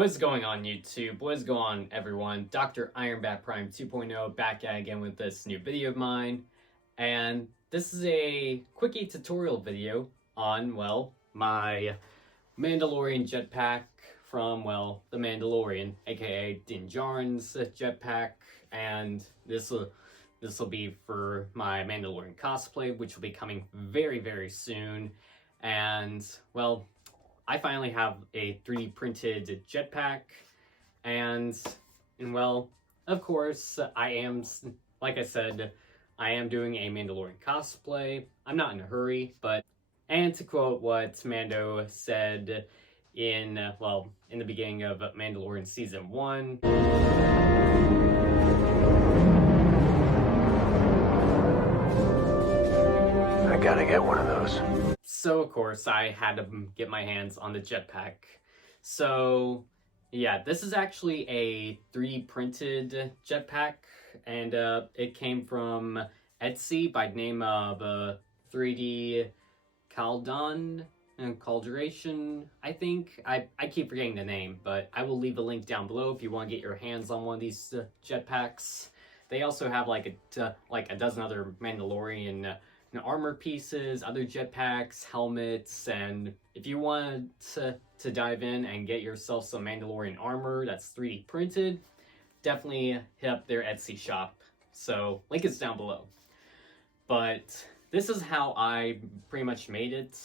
What is going on, YouTube? What is going on, everyone? Dr. Ironbat Prime 2.0 back at again with this new video of mine. And this is a quickie tutorial video on, well, my Mandalorian Jetpack from, well, The Mandalorian, aka Din Djarin's jetpack. And this will be for my Mandalorian cosplay, which will be coming very, very soon. And, well, I finally have a 3D printed jetpack, and well, of course, I am, like I said, I am doing a Mandalorian cosplay. I'm not in a hurry, and to quote what Mando said in the beginning of Mandalorian Season 1, I gotta get one of those. So, of course, I had to get my hands on the jetpack. So, yeah, this is actually a 3D printed jetpack, and it came from Etsy by the name of 3D Calderation, I think. I keep forgetting the name, but I will leave a link down below if you want to get your hands on one of these jetpacks. They also have like a dozen other Mandalorian armor pieces, other jetpacks, helmets, and if you want to dive in and get yourself some Mandalorian armor that's 3D printed, definitely hit up their Etsy shop. So, link is down below. But this is how I pretty much made it,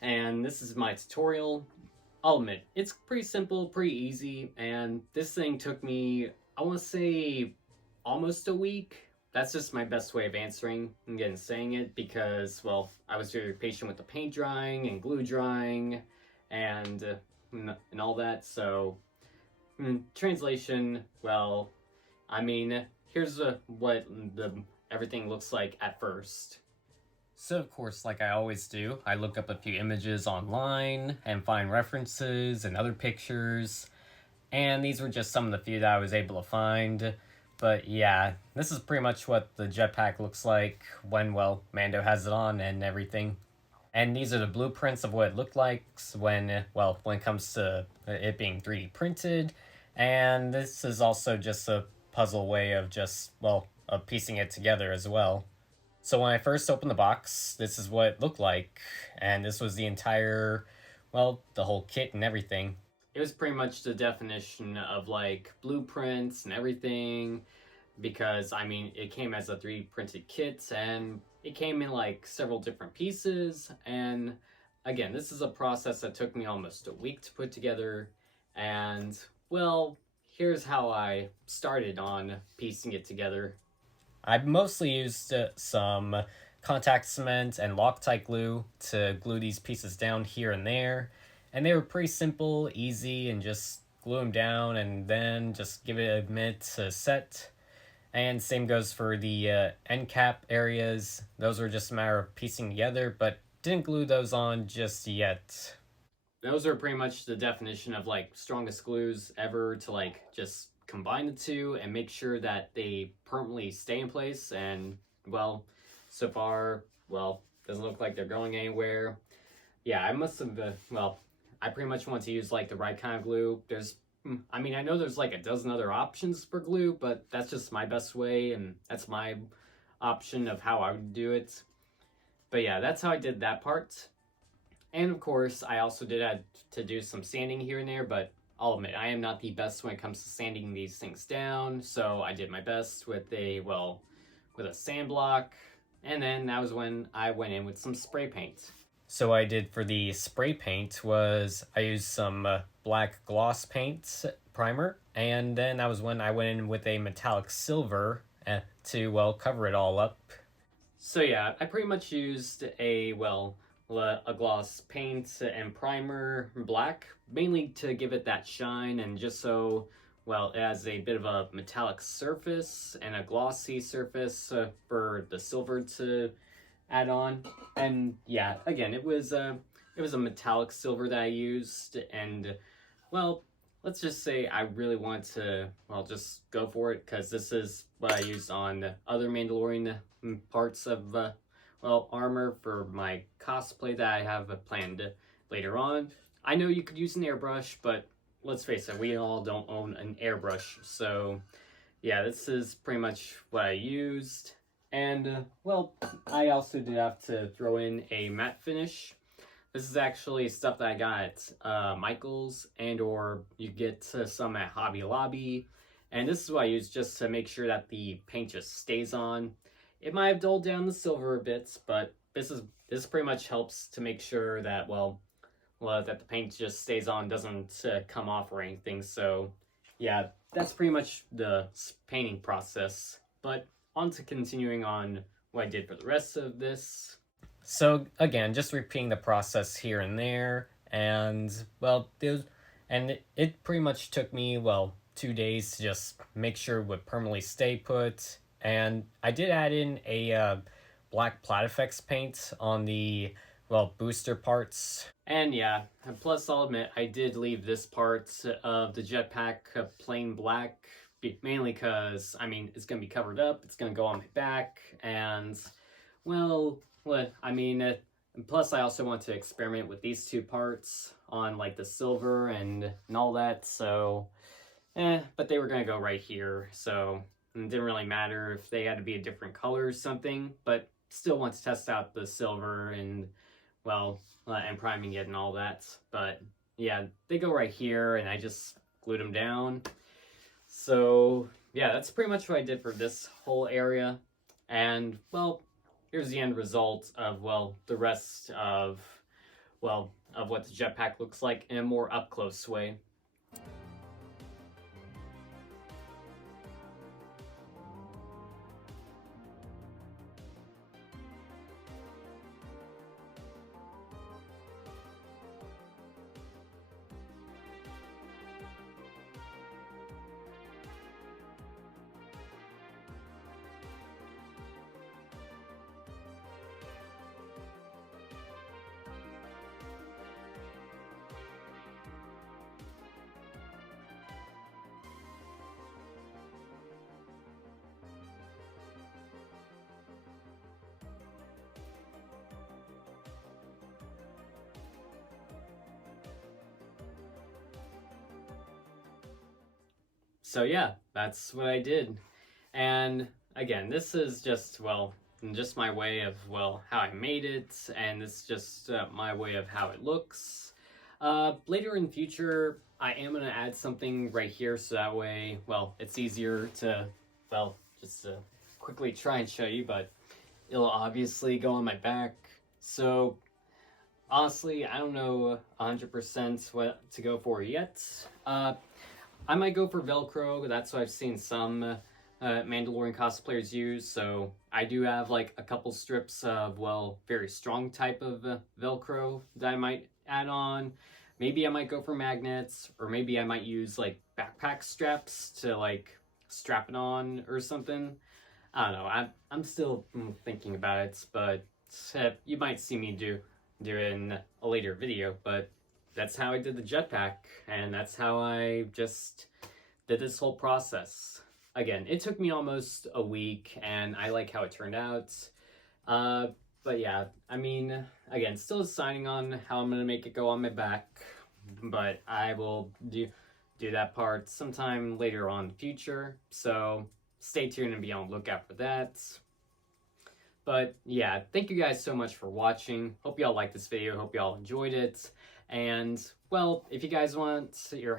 and this is my tutorial. I'll admit, it's pretty simple, pretty easy, and this thing took me, I want to say, almost a week. That's just my best way of answering and saying it because, well, I was very patient with the paint drying and glue drying and all that. So, translation, well, I mean, here's what everything looks like at first. So, of course, like I always do, I look up a few images online and find references and other pictures. And these were just some of the few that I was able to find. But yeah, this is pretty much what the jetpack looks like when, well, Mando has it on and everything. And these are the blueprints of what it looked like when it comes to it being 3D printed. And this is also just a puzzle way of of piecing it together as well. So when I first opened the box, this is what it looked like. And this was the entire, the whole kit and everything. It was pretty much the definition of like blueprints and everything because I mean it came as a 3D printed kit and it came in like several different pieces, and again, this is a process that took me almost a week to put together, and well, here's how I started on piecing it together. I mostly used some contact cement and Loctite glue to glue these pieces down here and there. And they were pretty simple, easy, and just glue them down and then just give it a minute to set. And same goes for the end cap areas. Those were just a matter of piecing together, but didn't glue those on just yet. Those are pretty much the definition of like strongest glues ever to like just combine the two and make sure that they permanently stay in place. And well, so far, doesn't look like they're going anywhere. Yeah, I must have, I pretty much want to use like the right kind of glue. I know there's like a dozen other options for glue, but that's just my best way and that's my option of how I would do it. But yeah, that's how I did that part. And of course, I also did have to do some sanding here and there, but I'll admit, I am not the best when it comes to sanding these things down. So I did my best with with a sand block. And then that was when I went in with some spray paint. So what I did for the spray paint was I used some black gloss paint primer, and then that was when I went in with a metallic silver to, cover it all up. So yeah, I pretty much used a gloss paint and primer black, mainly to give it that shine and just so, it has a bit of a metallic surface and a glossy surface for the silver to add on. And yeah, again, it was a metallic silver that I used, and let's just say I really want to just go for it because this is what I used on the other Mandalorian parts of armor for my cosplay that I have planned later on. I know you could use an airbrush, but let's face it, we all don't own an airbrush, so yeah, this is pretty much what I used. And well, I also did have to throw in a matte finish. This is actually stuff that I got at Michael's, and or you get some at Hobby Lobby. And this is what I use just to make sure that the paint just stays on. It might have dulled down the silver a bit, but this pretty much helps to make sure that, well, that the paint just stays on, doesn't come off or anything. So yeah, that's pretty much the painting process. But on to continuing on what I did for the rest of this. So again, just repeating the process here and there, and well, it pretty much took me, well, 2 days to just make sure it would permanently stay put. And I did add in a black Platifex paint on the, well, booster parts. And yeah, plus I'll admit, I did leave this part of the jetpack plain black, mainly because, I mean, it's going to be covered up, it's going to go on my back, and, well, I mean, plus I also want to experiment with these two parts on, like, the silver and all that, so, but they were going to go right here, so it didn't really matter if they had to be a different color or something, but still want to test out the silver and, well, and priming it and all that. But yeah, they go right here, and I just glued them down. So yeah, that's pretty much what I did for this whole area. And well, here's the end result of, well, the rest of, well, of what the jetpack looks like in a more up close way. So yeah, that's what I did. And again, this is just, well, just my way of, well, how I made it, and it's just my way of how it looks. Later in the future, I am going to add something right here, so that way, well, it's easier to, well, just to quickly try and show you, but it'll obviously go on my back. So honestly, I don't know 100% what to go for yet. I might go for Velcro. That's what I've seen some Mandalorian cosplayers use. So I do have like a couple strips of, well, very strong type of Velcro that I might add on. Maybe I might go for magnets, or maybe I might use like backpack straps to like strap it on or something. I don't know. I'm still thinking about it, but you might see me do it in a later video. But that's how I did the jetpack, and that's how I just did this whole process. Again, it took me almost a week, and I like how it turned out. But yeah, I mean, again, still deciding on how I'm gonna make it go on my back, but I will do that part sometime later on in the future. So stay tuned and be on the lookout for that. But yeah, thank you guys so much for watching. Hope y'all liked this video. Hope y'all enjoyed it. And well, if you guys want to get your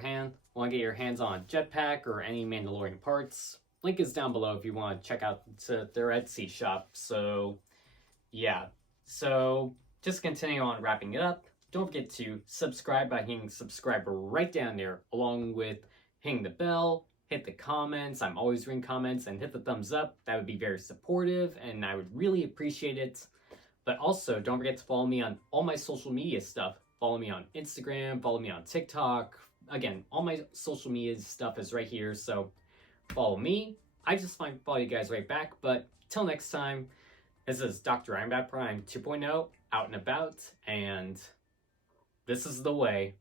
hands on Jetpack or any Mandalorian parts, link is down below if you want to check out their Etsy shop. So yeah, so just continue on wrapping it up. Don't forget to subscribe by hitting subscribe right down there, along with hitting the bell, hit the comments. I'm always reading comments, and hit the thumbs up. That would be very supportive, and I would really appreciate it. But also, don't forget to follow me on all my social media stuff. Follow me on Instagram, follow me on TikTok. Again, all my social media stuff is right here, so follow me. I just might follow you guys right back, but till next time, this is Dr. Ironbat Prime 2.0, out and about, and this is the way.